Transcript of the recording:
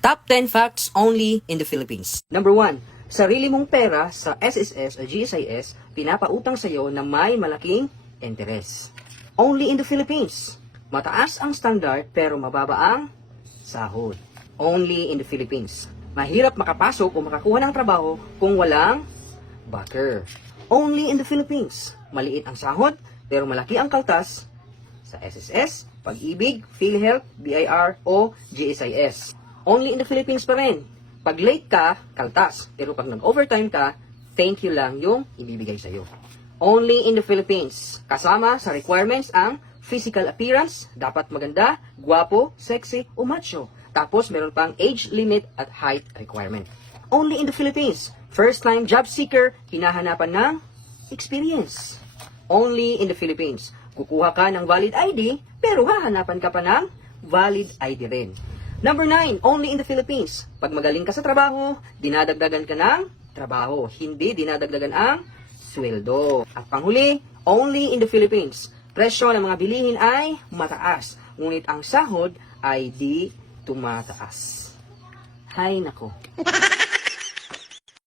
Top 10 facts only in the Philippines. Number 1, sarili mong pera sa SSS o GSIS, pinapautang sa iyo na may malaking interest. Only in the Philippines. Mataas ang standard pero mababa ang sahod. Only in the Philippines. Mahirap makapasok o makakuha ng trabaho kung walang backer. Only in the Philippines. Maliit ang sahod pero malaki ang kaltas sa SSS, Pag-ibig, PhilHealth, BIR o GSIS. Only in the Philippines pa rin. Pag late ka, kaltas. Pero pag nag-overtime ka, thank you lang yung ibibigay sa'yo. Only in the Philippines. Kasama sa requirements ang physical appearance, dapat maganda, guwapo, sexy o macho. Tapos meron pang age limit at height requirement. Only in the Philippines. First time job seeker, hinahanapan ng experience. Only in the Philippines. Kukuha ka ng valid ID, pero hahanapan ka pa ng valid ID rin. Number 9, only in the Philippines. Pag magaling ka sa trabaho, dinadagdagan ka ng trabaho. Hindi dinadagdagan ang sweldo. At panghuli, only in the Philippines. Presyo ng mga bilihin ay mataas. Ngunit ang sahod ay di tumataas. Hay nako.